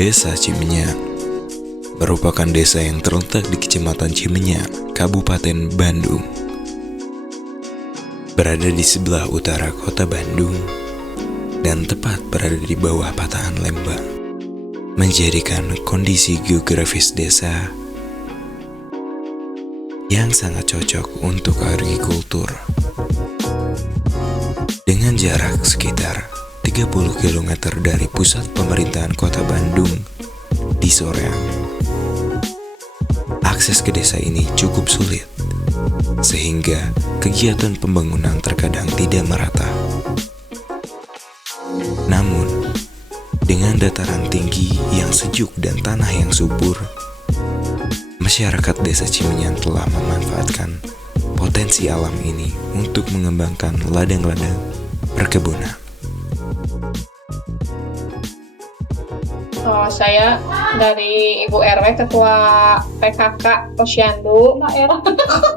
Desa Cimenyak merupakan desa yang terletak di Kecamatan Cimenyak, Kabupaten Bandung. Berada di sebelah utara kota Bandung dan tepat berada di bawah patahan Lembang, menjadikan kondisi geografis desa yang sangat cocok untuk agrikultur. Dengan jarak sekitar 30 km dari pusat pemerintahan kota Bandung di Soreang, akses ke desa ini cukup sulit, sehingga kegiatan pembangunan terkadang tidak merata. Namun, dengan dataran tinggi yang sejuk dan tanah yang subur, masyarakat desa Cimenyak telah memanfaatkan potensi alam ini untuk mengembangkan ladang-ladang perkebunan. Saya dari Ibu RW Ketua PKK Posyandu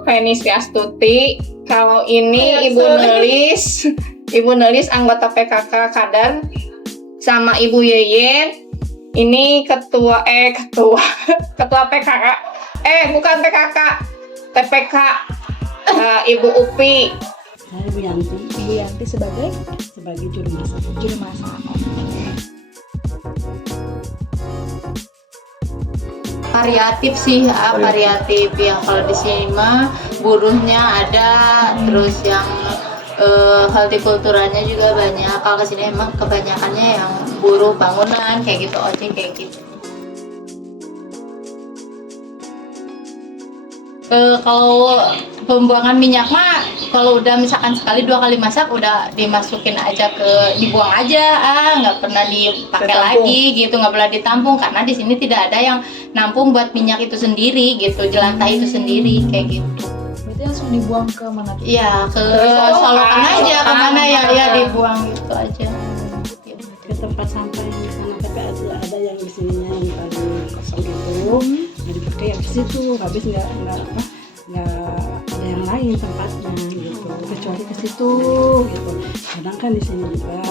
Feni Sriastuti. Kalau ini Ibu Nelis anggota PKK Kadar, sama Ibu Yeyen ini ketua PKK bukan PKK, TPK. Ibu Upi. Saya Ibu Yanti sebagai juru masak. Variatif sih, variatif yang kalau di sini mah buruhnya ada, terus yang hortikulturanya juga banyak. Kalau ke sini emang kebanyakannya yang buruh bangunan kayak gitu, ojek kayak gitu. Kalau pembuangan minyak mah kalau udah misalkan sekali 2 kali masak udah dibuang aja, nggak pernah dipakai lagi gitu, nggak pernah ditampung karena di sini tidak ada yang nampung buat minyak itu sendiri gitu, jelantah itu sendiri kayak gitu. Berarti langsung dibuang ke mana? Iya, ke solokan aja, kemana ya dibuang gitu aja. Ke tempat sampah yang di sana, tapi ada yang di sininya yang paling kosong gitu, nggak dipakai ya ke situ, habis nggak ada yang lain tempatnya gitu, kecuali ke situ gitu. Kadang kan di sini juga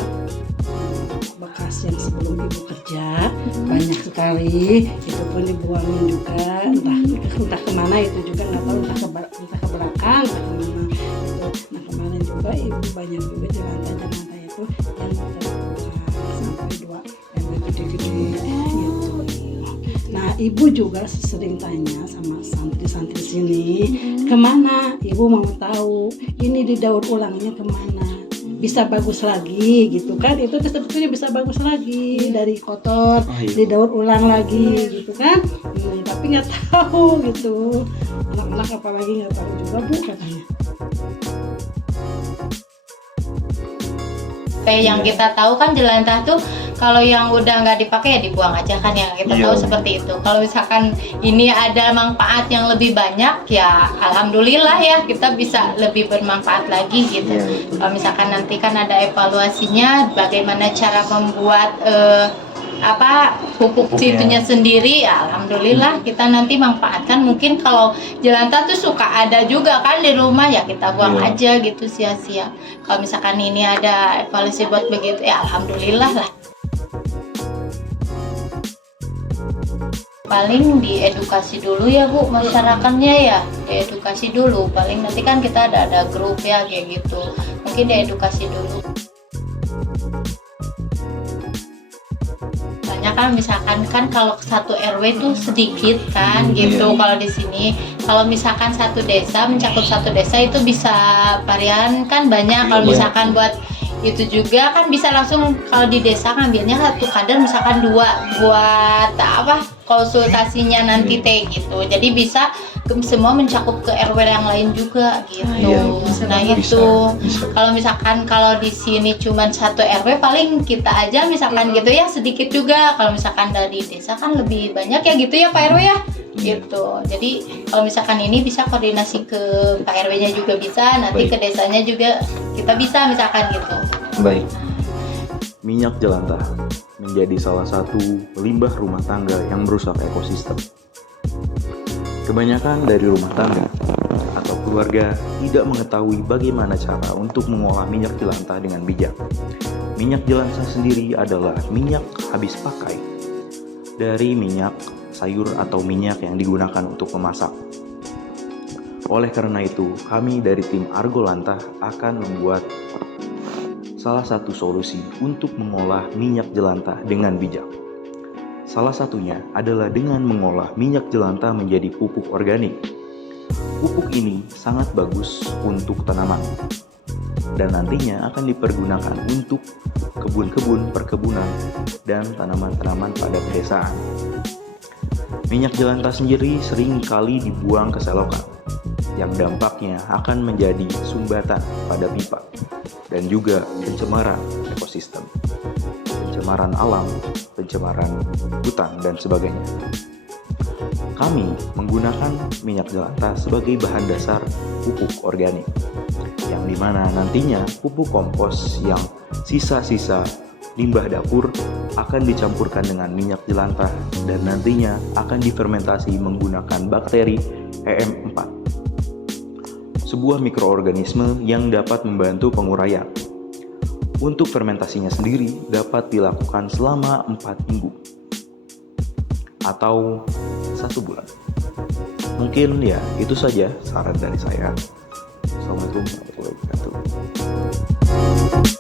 bekas yang sebelum ibu kerja banyak sekali, itu pun dibuangin juga, entah kemana itu juga nggak tahu, entah ke belakang, entah kemana itu. Nah kemarin juga ibu banyak juga jelantah itu yang sampai 2 yang gede-gede gitu. Nah ibu juga sering tanya sama santri-santri sini, kemana? Ibu mau tahu ini didaur ulangnya kemana, bisa bagus lagi gitu kan, itu sebetulnya bisa bagus lagi dari kotor, didaur ulang lagi gitu kan. Tapi nggak tahu gitu, anak-anak apalagi nggak tahu juga Bu katanya. Kayak yang kita tahu kan jelantah tuh kalau yang udah nggak dipakai ya dibuang aja kan, yang kita tahu seperti itu. Kalau misalkan ini ada manfaat yang lebih banyak ya alhamdulillah ya, kita bisa lebih bermanfaat lagi gitu. Kalau misalkan nanti kan ada evaluasinya bagaimana cara membuat pupuk situnya sendiri ya alhamdulillah kita nanti manfaatkan. Mungkin kalau jelantah tuh suka ada juga kan di rumah ya kita buang aja gitu sia-sia. Kalau misalkan ini ada evaluasi buat begitu ya alhamdulillah lah. Paling diedukasi dulu ya Bu masyarakatnya ya, diedukasi dulu. Paling nanti kan kita ada grup ya kayak gitu, mungkin diedukasi dulu. Kan misalkan kan kalau satu RW itu sedikit kan gitu. Kalau di sini kalau misalkan satu desa mencakup satu desa itu bisa varian kan banyak. Kalau misalkan buat itu juga kan bisa langsung, kalau di desa ngambilnya satu kadar misalkan 2 buat konsultasinya nanti gitu. Jadi bisa semua mencakup ke RW yang lain juga gitu. Nah itu kalau misalkan kalau di sini cuma satu RW paling kita aja misalkan gitu ya sedikit juga. Kalau misalkan dari desa kan lebih banyak ya gitu ya Pak RW ya gitu. Jadi kalau misalkan ini bisa koordinasi ke Pak RW-nya juga bisa, nanti ke desanya juga kita bisa misalkan gitu. Baik. Minyak jelantah menjadi salah satu limbah rumah tangga yang merusak ekosistem. Kebanyakan dari rumah tangga atau keluarga tidak mengetahui bagaimana cara untuk mengolah minyak jelantah dengan bijak. Minyak jelantah sendiri adalah minyak habis pakai dari minyak sayur atau minyak yang digunakan untuk memasak. Oleh karena itu, kami dari tim Argolanta akan membuat salah satu solusi untuk mengolah minyak jelantah dengan bijak. Salah satunya adalah dengan mengolah minyak jelantah menjadi pupuk organik. Pupuk ini sangat bagus untuk tanaman dan nantinya akan dipergunakan untuk kebun-kebun, perkebunan, dan tanaman-tanaman pada pedesaan. Minyak jelantah sendiri sering kali dibuang ke selokan, yang dampaknya akan menjadi sumbatan pada pipa dan juga pencemaran ekosistem, pencemaran alam, pencemaran hutan, dan sebagainya. Kami menggunakan minyak jelantah sebagai bahan dasar pupuk organik, yang dimana nantinya pupuk kompos yang sisa-sisa limbah dapur akan dicampurkan dengan minyak jelantah dan nantinya akan difermentasi menggunakan bakteri EM4, sebuah mikroorganisme yang dapat membantu penguraian. Untuk fermentasinya sendiri dapat dilakukan selama 4 minggu atau 1 bulan. Mungkin ya itu saja saran dari saya. Assalamualaikum warahmatullahi wabarakatuh.